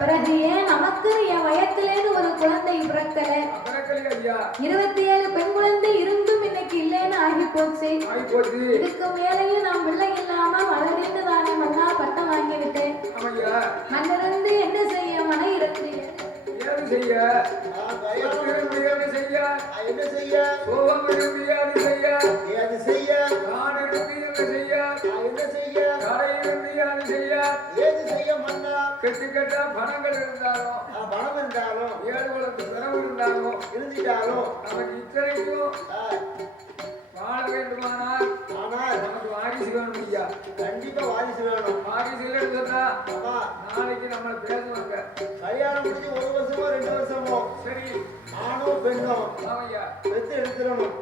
பிறகு ஏன் நமக்கு என் வயத்திலேன்னு ஒரு குழந்தை பிறக்கல? 27 பெண் குழந்தை இருந்தும் இன்னைக்கு இல்லைன்னு ஆகி போச்சு. இதுக்கு மேலேயும் நான் பிள்ளை இல்லாம மலர்ந்து தானே மன்னா பட்டம் வாங்கிவிட்டேன். மன்னிருந்து என்ன செய்ய மன இருக்கிறீங்க? கெட்டுக்கட்டா பணங்கள் இருந்தாலும் பணம் இருந்தாலும் ஏழுகளுக்கு செலவு இருந்தாலும் இருந்துட்டாலும் நமக்கு இத்தனைக்கும் வாழ வேண்டுமானால் ஆனால் நமக்கு வாரிசு வேணும் ஐயா. கண்டிப்பா வாரிசு வேணும். வாரிசு இல்லைன்னு சொன்னா நாளைக்கு நம்ம பேசுவாங்க. கல்யாணம் முடிஞ்சு 1 வருஷமோ 2 வருஷமோ சரி ஆணோ பெண்ணோ ஐயா பெத்து எடுத்துடணும்.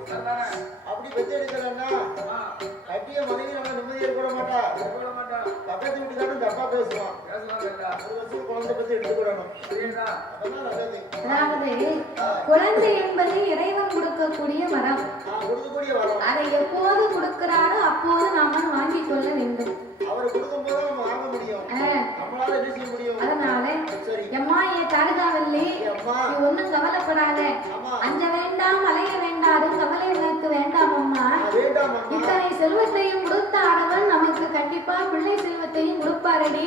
அப்படி பெத்து எடுக்கலன்னா கட்டிய மனைவி நம்ம நிம்மதியாக கூட மாட்டா. பக்கத்து வீட்டுக்காரன் தப்பா பேசுவான். அதாவது குழந்தை என்பது இறைவன் கொடுக்கக்கூடிய வரம். அதை எப்போது கொடுக்கிறாரோ அப்போது நாம வாங்கிக் கொள்ள வேண்டும். அதனால எம்மா என் தடுகாவல்லி நீ ஒண்ணும் கவலைப்படாத, அஞ்ச வேண்டாம் அலைய வேண்டாம், கவலை எனக்கு வேண்டாம் அம்மா. இத்தனை செல்வத்தையும் கொடுத்த ஆடவன் நமக்கு கண்டிப்பா பிள்ளை செல்வத்தையும் கொடுப்பாரடி.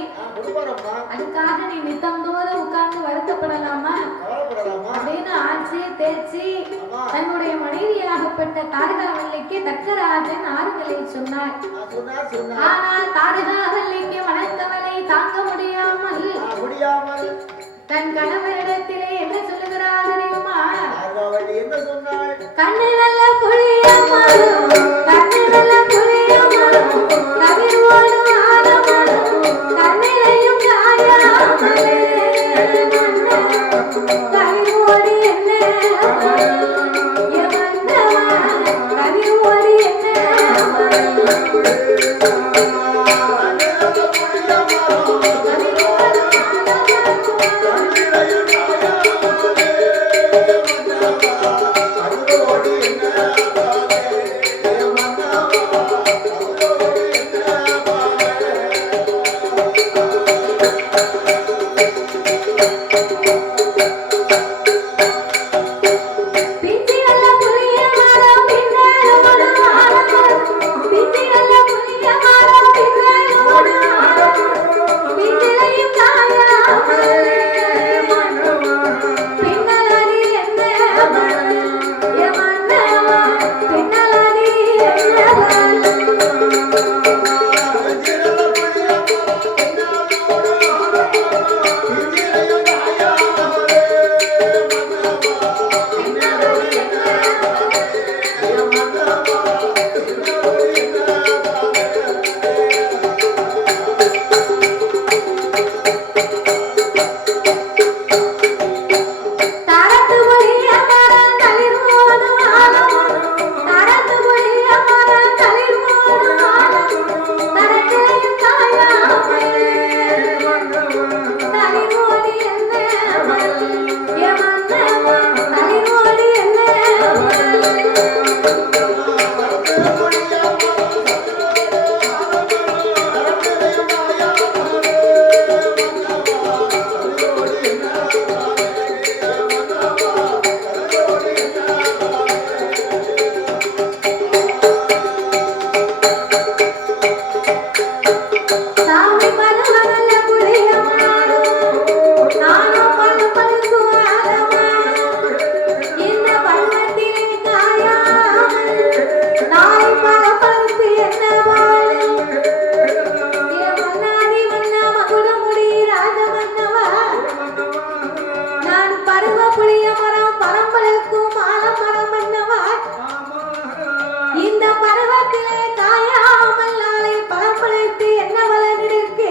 அதுக்காக நீ நித்தந்தோறும் உட்கார்ந்து வருத்தப்படலாமா அப்படின்னு ஆட்சி தேர்ச்சி தன்னுடைய மனைவியாகப்பட்ட தாரகாவல்லிக்கு தக்கராஜன் ஆறுதலை சொன்னார். ஆனால் தாரகாவல்லிக்கு மனக்கவலை தாங்க முடியாமல் தன் கணவரிடத்திலே என்ன சொல்லுகிறார் தெரியுமா? என்ன சொன்னாள்? கண்ணு நல்ல புளியமாறும் கண்ணு நல்ல புளியமாறும் கவிழ்வோடு ஆரமாறும் கண்ணிலையும் காயாமலே கவிழ்வோடு என்ன கவிழ்வோடு என்ன காலத்திலே காயாமல் நாளை பழப்பழைத்து என்ன பலன் இருக்கு?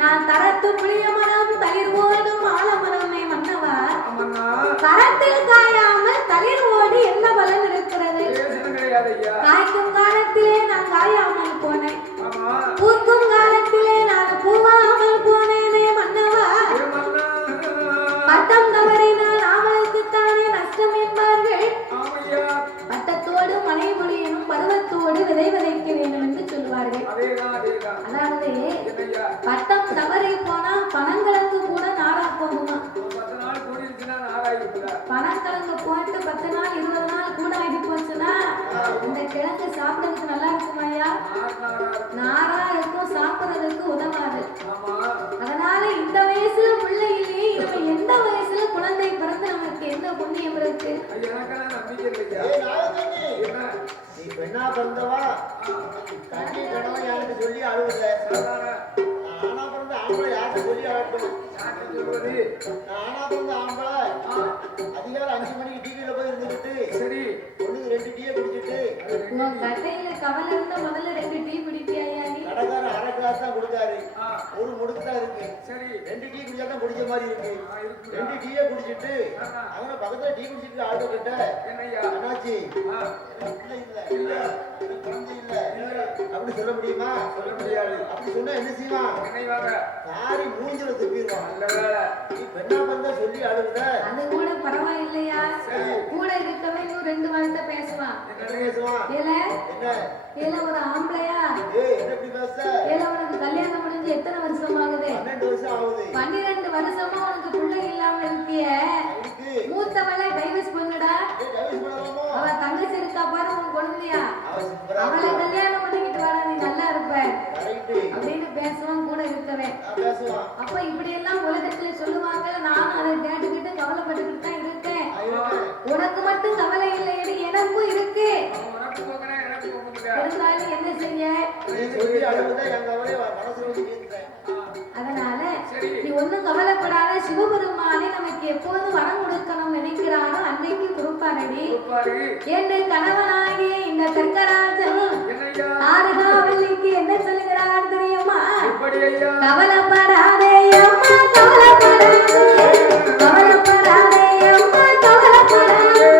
நான் தரத்து புளிய மரம் தளிர் ஓடும் ஆலமரமே மன்னவா, தரத்தில் காயாமல் தளிர் ஓடி என்ன பலன் இருக்கிறது? காய்க்கும் காலத்திலே நான் காயாமல் போனேன், பூக்கும் காலத்திலே நான் பூவாமல் போனேனே மன்னவா. பட்டம் தவறினால் நாமளுக்குத்தானே நஷ்டம் என்பார்கள். பட்டத்தோடு மழை பொழியனும் பருவத்தோடு விதை விதைக்க வேண்டும் என்று சொல்வார்கள். அதாவது பட்டம் தவறி போனா பணங்களுக்கு கூட நாடா போகுமா? பணக்கிழங்கு போயிட்டு 10 நாள் 20 நாள் கூட ஆகி போச்சுன்னா இந்த கிழங்கு சாப்பிடறதுக்கு நல்லா இருக்குமாயா? நாரா இருக்கும், சாப்பிடுறதுக்கு உதவாது. அதனால இந்த வயசுல பிள்ளை இல்லையே, நம்ம எந்த வயசுல குழந்தை பிறந்து நமக்கு என்ன புண்ணியம் இருக்கு? நீ பெண்ணா பிறந்தவா கண்ணி கணவன் யாருக்கு சொல்லி அழுவுல, ஆனா பிறந்த ஆம்பளை யாருக்கு சொல்லி அழட்டும். ஆனா பிறந்த ஆம்பளை அதிகாலை 5 மணிக்கு டிவியில போய் இருந்துக்கிட்டு சரி 1-2 டீயை குடிச்சிட்டு கட்டையில கவலை இருந்தா முதல்ல 2 டீ குடிப்பியாயா? நீ கடைக்கார அரை கிளாஸ் தான் கொடுத்தாரு, ஒரு முடுக்கு தான் இருக்கு. சரி 2 டீ குடிச்சா தான் குடிச்ச மாதிரி இருக்கு. 2 டீயை குடிச்சிட்டு அவங்க பக்கத்துல டீ குடிச்சிட்டு ஆளுக கிட்ட என்னாச்சு இல்ல குழந்தை இல்ல அப்படி சொல்ல முடியுமா? சொல்ல முடியாது. அப்படி சொன்னா என்ன செய்வான்? காரி மூஞ்சில துப்பிடுவான். நீ பெண்ணா பிறந்தா சொல்லி அழுகுத, அது கூட பரவாயில்லையா? கூட இருக்கவே இன்னும் 2 வார்த்தை பேசுவான். என்ன பேசுவான்? ஏல ஒரு ஆம்பளையா? என்ன இப்படி பேச? ஏல உனக்கு கல்யாணம் முடிஞ்சு எத்தனை வருஷம் ஆகுது? 12 வருஷம் ஆகுது. 12 வருஷமா உனக்கு பிள்ளை இல்லாம இருக்கிய. மூத்தவளை டைவர்ஸ் பண்ணுடா. அவ தங்கச்சி இருக்கா பாரு உன் குழந்தையா, அவளை கல்யாணம் பண்ணிக்கிட்டு வர, நீ நல்லா இருப்ப அப்படின்னு பேசுவான் கூட இருக்கவே. அப்ப இப்படி எல்லாம் உலகத்துல சொல்லுவாங்க. நானும் அதை கேட்டுக்கிட்டு கவலைப்பட்டுக்கிட்டு தான் இருக்கேன். உனக்கு மட்டும் கவலை இல்லையடி, எனக்கும் இருக்கு. இருந்தாலும் என்ன செய்ய? அதனால நீ ஒண்ணும் கவலைப்படாத. சிவபெருமானே நமக்கு எப்போது வரம் கொடுக்கணும் நினைக்கிறாரோ அன்னைக்கு கொடுப்பாரடி. என்று கணவனாகிய இந்த தர்க்கராஜன் ஆறுகாவல்லிக்கு என்ன சொல்லுகிறார் தெரியுமா? கவலைப்படாதே அம்மா, கவலைப்படாதே, கவலைப்படாதே அம்மா, கவலைப்படாதே.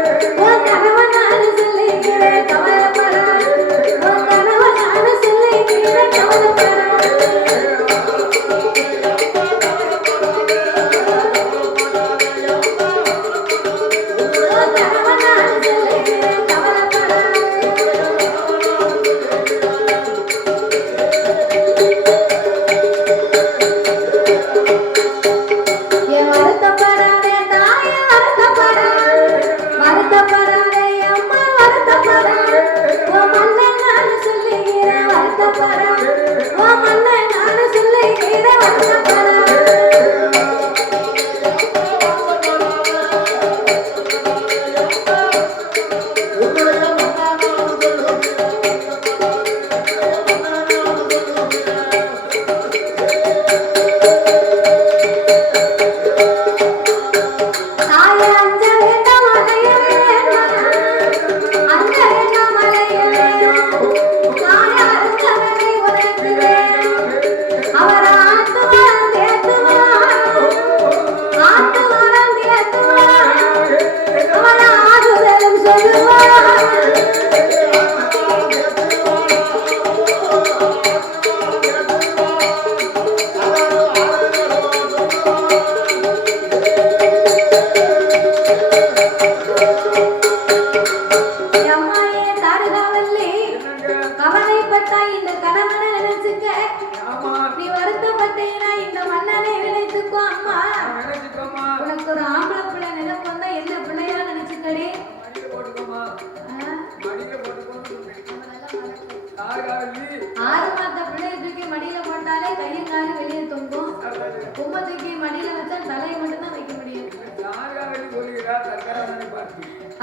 உன் கணவனாரு சொல்லுகிறேன் கவலைப்படாதே, உன் கணவனாரு சொல்லுகிறேன் கவலைப்படாதே.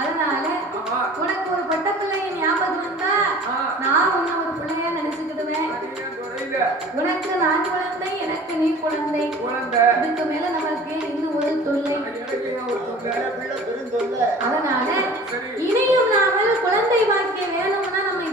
அதனால உனக்கு ஒரு பட்ட பிள்ளைய ஞாபகம் வந்தா நான் உன்னை ஒரு பிள்ளையா நினைச்சுக்கிடுவேன். உனக்கு நான் குழந்தை, எனக்கு நீ குழந்தை. இதுக்கு மேல நமக்கு இன்னும் ஒரு தொல்லை. அதனால இனியும் நாமல் குழந்தை பாக்கியம் வேணும்னா நம்ம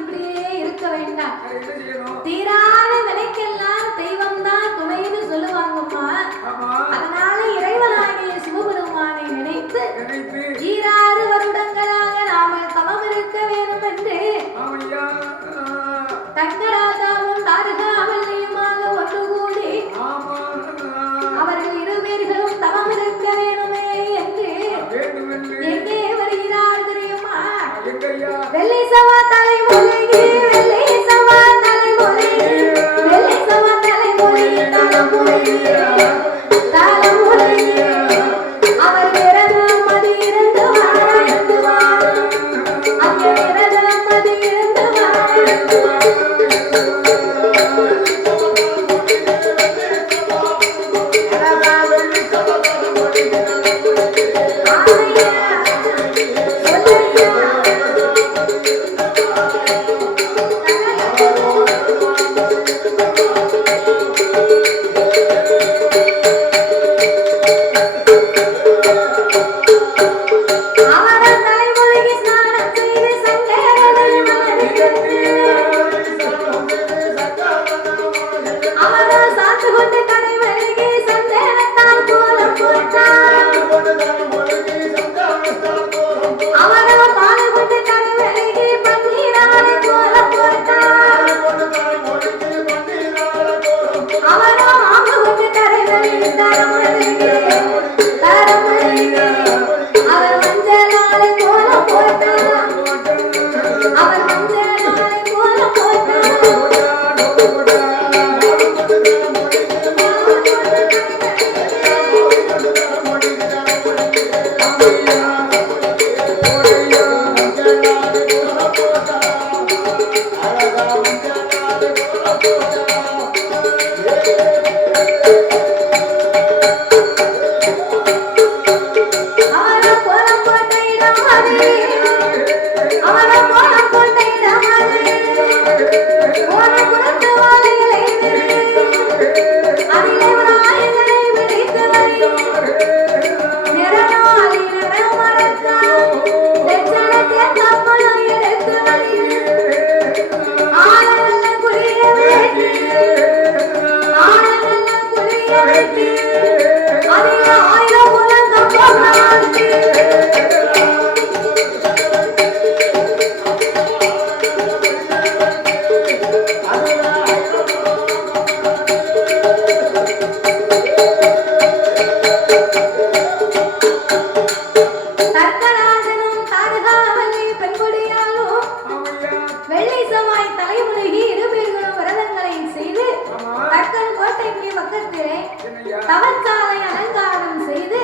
தவக்காலை அலங்காரம் செய்து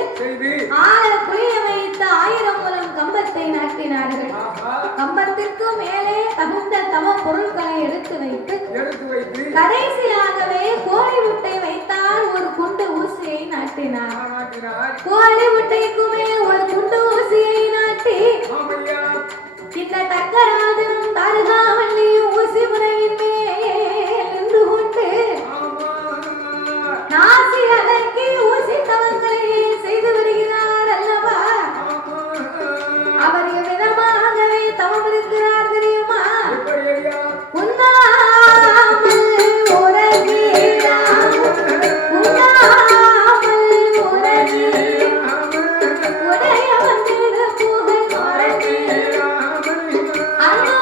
ஆழ புளிய வைத்த 1000 முழம் கம்பத்தை நாட்டினார்கள். கம்பத்திற்கு மேலே தகுந்த தவ பொருட்களை எடுத்து வைத்து கடைசியாகவே கோழி முட்டை வைத்தால் ஒரு குண்டு ஊசியை நாட்டினார். கோழி முட்டைக்கு மேல் ஒரு குண்டு ஊசியை நாட்டி இந்த தக்கராஜனும் தருகாவல்லியும் ஊசி முனையின் மேல் நின்று கொண்டு நாசி அதற்கு ஊசி தவங்களை செய்து வருகிறார் அல்லவா? அவர் விதமாகவே தவம் இருக்கிறார் தெரியுமா? உண்ணாமல் உறங்கினார், உண்ணாமல் உறங்கினார், உடைய வந்திரு புகழ் மறந்து அன்னோ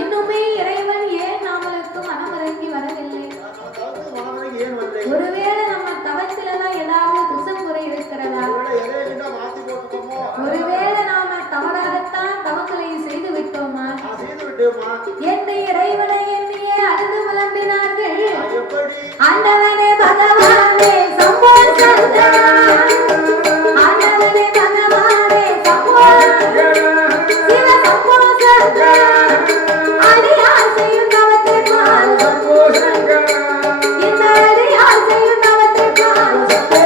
இன்னுமே இறைவன் ஏன் நாமளுக்கு மனமிறங்கி வரவில்லை? ஒருவேளை நம்ம தவத்திலதான் ஏதாவது குறை இருக்கிறதா? ஒருவேளை நாம தவறாகத்தான் தவங்களை செய்து விட்டோமா? எந்த இறைவனை எண்ணியே அழுது மலர்ந்தினார்கள். ஆண்டவனே பகவானே சம்போ சந்தா, ஆண்டவனே பகவானே சம்போ சிவ சம்போ சந்தா, அடியார் செய்யும் தவத்திற்கால் சம்போ சங்கரா, இந்த அடியார் செய்யும் தவத்திற்கால் சம்போ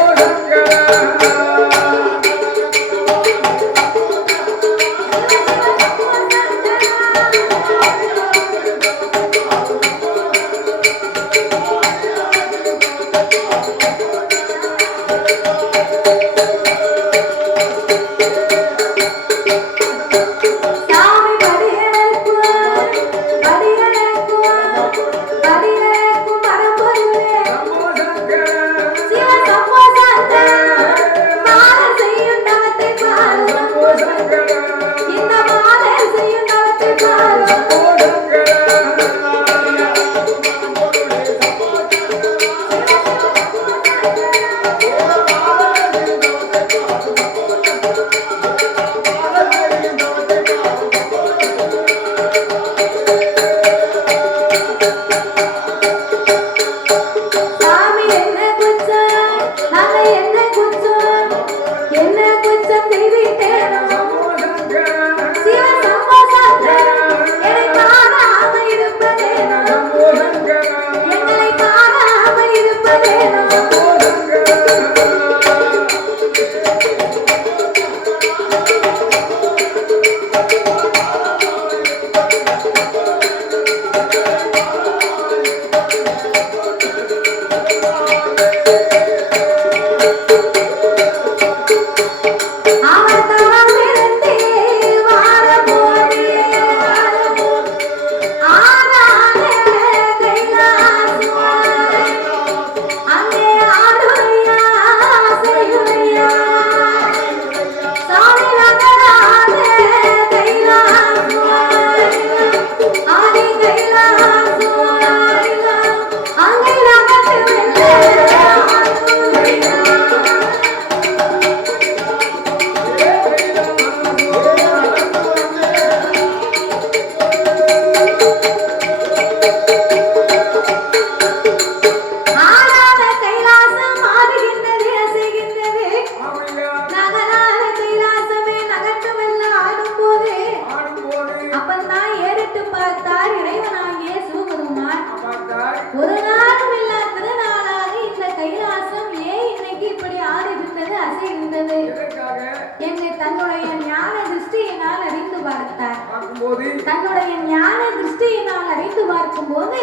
தன்னுடைய ஞான திருஷ்டியினால் அறிந்து பார்க்கும் போது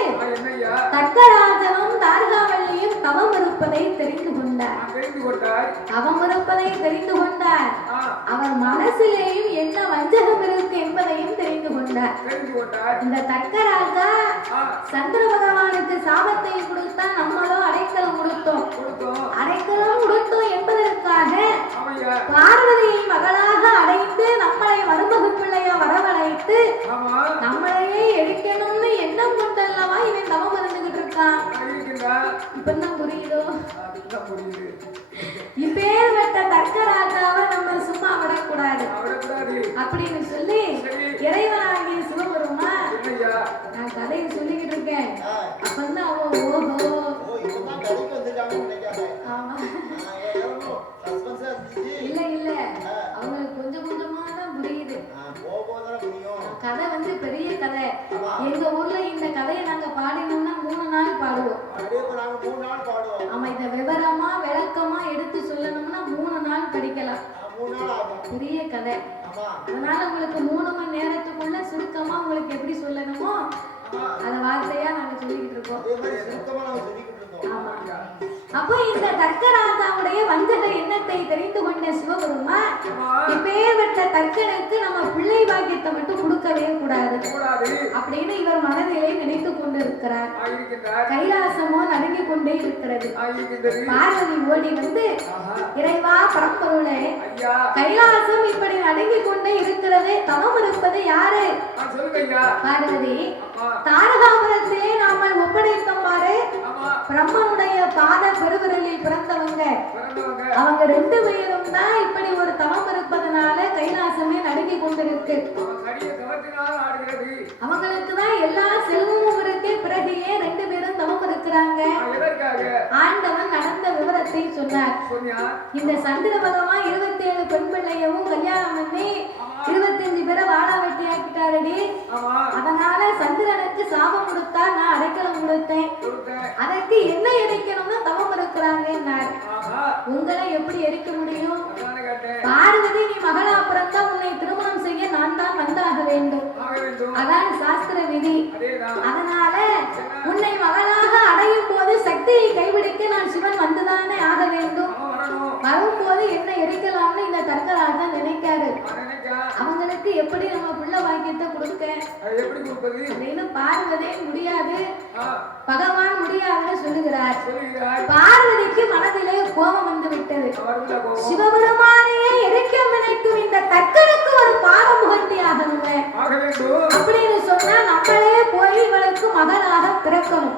தக்கராஜனும் தார்காவல்லியும் தவம் இருப்பதை தெரிந்து கொண்டார். தவம் இருப்பதை தெரிந்து கொண்டார். அவர் மனசிலேயும் என்ன வஞ்சகம் இருக்கு என்பதையும் தெரிந்து கொண்டார். இந்த தக்கராஜா சந்திர பகவானுக்கு சாபத்தை கொடுத்தா நம்மளும் அடைக்கலம் கொடுத்தோம் என்பதற்காக பார்வதியை மகளாக அடைந்து நம்மளை மருமகன் பிள்ளையா வரவழைத்து நம்மளையே எடுக்கணும்னு எண்ணம் கொண்டல்லவா இவன் தவம் இருந்துகிட்டு இருக்கான். இப்பதான் புரியுதோ? இப்பேற்பட்ட தர்க்கராஜாவை நம்ம சும்மா விடக்கூடாது அப்படின்னு சொல்லி இறைவனாகிய சிவபெருமான் நான் கதையை சொல்லிக்கிட்டு இருக்கேன். அப்பதான் அவன் ஓஹோ ஆமா இல்ல அவங்களுக்கு கொஞ்சம் கொஞ்சமா தான் புரியுது. கதை வந்து பெரிய கதை. எங்க ஊர்ல கதையை நாங்க பாடினோம்னா 3 நாள் பாடுவோம். நாங்க 3 நாள் பாடுவோம். ஆமா, இத விவரமா விளக்கமா எடுத்து சொல்லணும்னா 3 நாள் படிக்கலாம். 3 நாள் ஆகும். பெரிய கதை. அதனால உங்களுக்கு 3 மணி நேரத்துக்குள்ள சுருக்கமா உங்களுக்கு எப்படி சொல்லணுமோ அத வார்த்தையா நாங்க சொல்லிக்கிட்டு இருக்கோம். ஆமா. அப்போ இந்த தர்க்கராஜாவுடைய வஞ்சக எண்ணத்தை தெரிந்து கொண்ட சிவபெருமான் இப்பேற்பட்ட தர்க்கனுக்கு நம்ம பிள்ளை பாக்கியத்தை மட்டும் கொடுக்கவே கூடாது அப்படின்னு இவர் மனதிலே நினைத்து கொண்டிருக்கிறார். கைலாசமோ நடுங்கி கொண்டே இருக்கிறது. பார்வதி ஓடி வந்து, இறைவா பரம்பொருளே, கைலாசம் இப்படி நடுங்கி கொண்டே இருக்கிறது, தவம் இருப்பது யாரு? பார்வதி, தாரகாபுரத்திலே நாமல் ஒப்படைத்தோம் பாரு, பிரம்மனுடைய பாத பெருவிரலில் பிறந்தவங்க அவங்க 2 பேரும் தான் இப்படி ஒரு தவம் இருப்பதனால கைலாசமே நடுங்கி கொண்டிருக்கு. அவங்களுக்கு தான் எல்லா செல்வமும் இருக்கு, பிறகு ஏன் 2 பேரும் தவம் இருக்கிறாங்க? ஆண்டவன் நடந்த விவரத்தை சொன்னார். இந்த சந்திரபதமா 27 பெண் பிள்ளையவும் கல்யாணம் பண்ணி 25 பேரை வாழா வெட்டி ஆக்கிட்டாரடி. அதனால சந்திரனுக்கு சாபம் கொடுத்தா நான் அடைக்கலம் கொடுத்தேன். அதற்கு என்ன எரிக்கணும்னு தவம் இருக்கிறாங்க. உங்களை எப்படி எரிக்க முடியும்? பார்வதி, நீ மகளா பிறந்தா உன்னை திருமணம் செய்ய நான் தான் வந்தாக வேண்டும். அதான் சாஸ்திர விதி. அதனால உன்னை மகளாக அடையும் போது சக்தியை கைவிடுக்க நான் சிவன் வந்துதானே ஆக வேண்டும். வரும்போது என்ன எரிக்கலாம்னு இந்த தர்க்கராஜா நினைக்காரு. அவங்களுக்கு எப்படி நம்ம பிள்ளை வாக்கியத்தை கொடுக்க அப்படின்னு பார்வதே முடியாது, பகவான் முடியாதுன்னு சொல்லுகிறார். பார்வதிக்கு மனதிலே கோபம் வந்து விட்டது. சிவபெருமானையே எரிக்க நினைக்கும் இந்த தர்க்கனுக்கு ஒரு பாடம் முகர்த்தி ஆகணுமே அப்படின்னு சொன்னா நம்மளே போய் இவளுக்கு மகளாக பிறக்கணும்.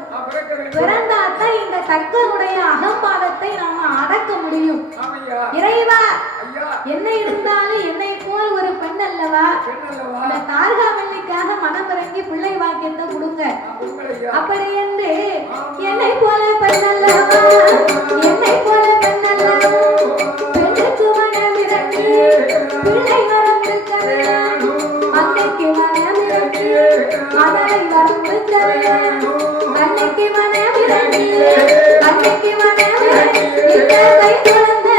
பிறந்தாத்தான் இந்த தர்க்கனுடைய அகம்பாதத்தை நாம அடக்க முடியும். இறைவா, என்ன இருந்தாலும் என்னை போல் ஒரு பெண் அல்லவா, இந்த தாரகாவல்லிக்காக மனமிறங்கி பிள்ளை வாக்கியத்தை கொடுங்க. அப்படி என்று என்னை போல பெண் அல்லவா, என்னை போல பெண் அல்லவா, பெண்ணுக்கு மனமிறங்கி பிள்ளை வரம் இருக்கிறதா, அன்னைக்கு மனமிறங்கி மகளை வரம் இருக்கிறதா, அன்னைக்கு மனமிறங்கி அன்னைக்கு மனமிறங்கி இந்த கை குழந்தை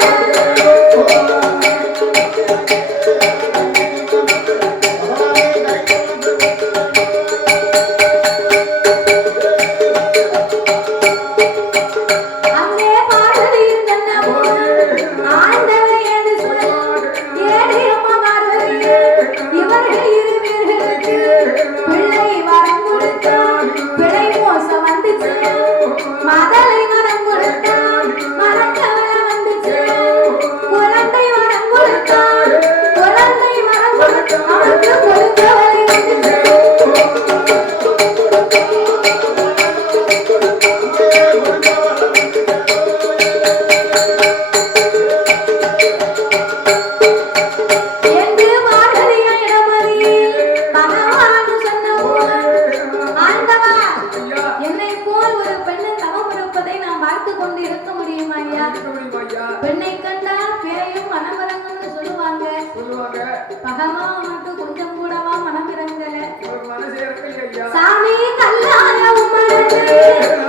சாமி கல்லாய உம்மனது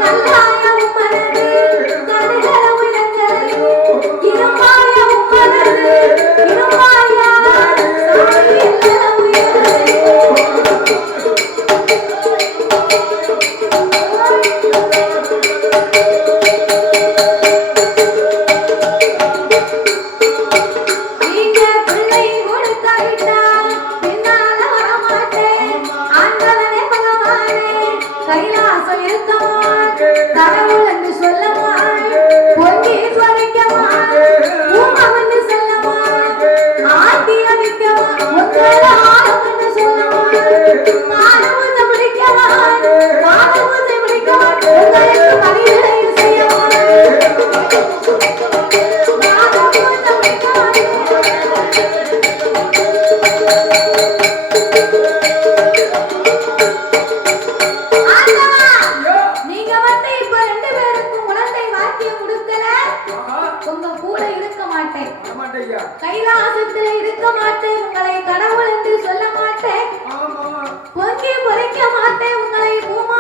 கல்லாய உம்மனது கடுகள உலகை இருமாய உம்மனது இருமாய சாமி எல்லா உயிரை நீங்க பிள்ளை கொடுத்தாயிட்டால் பின்னால வரமாட்டேன். ஆண்டவனே பகவானே, கைலாசம் இருக்கமான், கடவுள் என்று சொல்லமான், பொங்கி ஸ்வரிக்கமான், பூமவன்னு சொல்லமான், ஆட்டி அடிக்கமான், உங்களாலும் என்று சொல்லமான், மானவத்தை பிடிக்கமான், மானவத்தை பிடிக்கமான், உங்களுக்கு பணிவிடையும் செய்யமான், மானவத்தை பிடிக்கமான். நீங்க வந்து இப்ப 2 பேருக்கும் குழந்தை வாக்கியம் கொடுக்கல, உங்க கூட இருக்க மாட்டேன், கைலாசத்துல இருக்க மாட்டேன், உங்களை கடவுள் என்று சொல்ல மாட்டேன், பொங்கி பொறிக்க மாட்டேன், உங்களை பூமா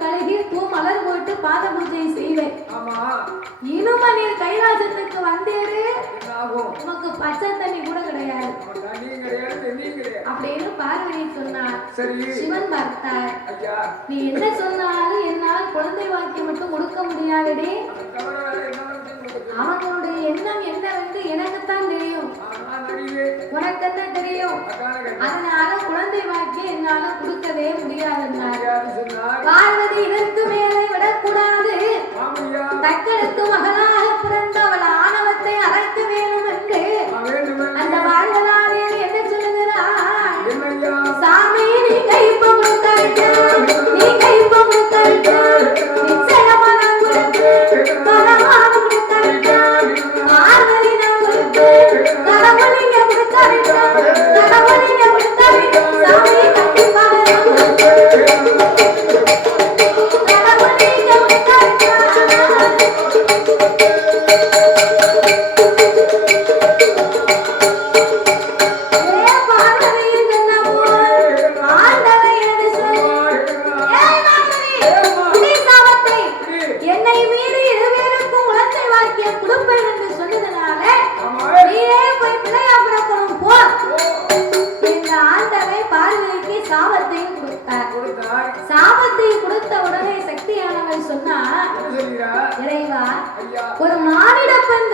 கழுகி பூ மலர் போட்டு பாத பூஜை செய்வேன். ஆமா. இனிமே நீர் கைலாசத்துக்கு வந்தேரு என்ன ஆகும்? உனக்கு பச்சை தண்ணி கூட கிடையாது. தண்ணியும் கிடையாது, தண்ணியும் கிடையாது அப்படின்னு பார்வதி சொன்னார். சரி. சிவன் பார்த்தார். ஐயா, நீ என்ன சொன்னாலும் என்னால் குழந்தை வாக்கியம் மட்டும் கொடுக்க முடியாதடி. அவங்களுடைய எண்ணம் என்னவென்று எனக்குத்தான் தெரியும், உனக்கு என்ன தெரியும். அதனால குழந்தை வாக்கியம் என்னால கொடுக்கவே முடியாதுன்னார். பார்வதி இதற்கு மேலே விடக்கூடாது, தங்களுக்கு மகளாக பிறந்தவள் ஆணவத்தை அழைக்க வேண்டும் என்று அந்த வாழ்வதாலே என்ன சொல்லுகிறார்? சாமி நீங்க இப்ப கொடுத்தாங்க, நீங்க இப்ப கொடுத்தாங்க, நிச்சயமா நான் கொடுத்தேன், பரவான கொடுத்தாங்க, பார்வதி நான் கொடுத்தேன், கடவுளிங்க கொடுத்தாங்க, கடவுளிங்க கொடுத்தாங்க, சாமி கண்டிப்பாக நான் கொடுத்தேன், கடவுளிங்க கொடுத்தாங்க. என்னை மீறி இருவேருக்கும் உலகை வாக்கிய கொடுப்பேன் என்று சொன்னதுனால நீயே போய் பிள்ளையா பிறக்கணும் போ. இந்த ஆண்டவை பார்வதிக்கு சாபத்தையும் கொடுத்தார். சாபத்தை கொடுத்த உடனே சக்தியானவள் சொன்னா, இறைவா ஒரு மானிட பெண்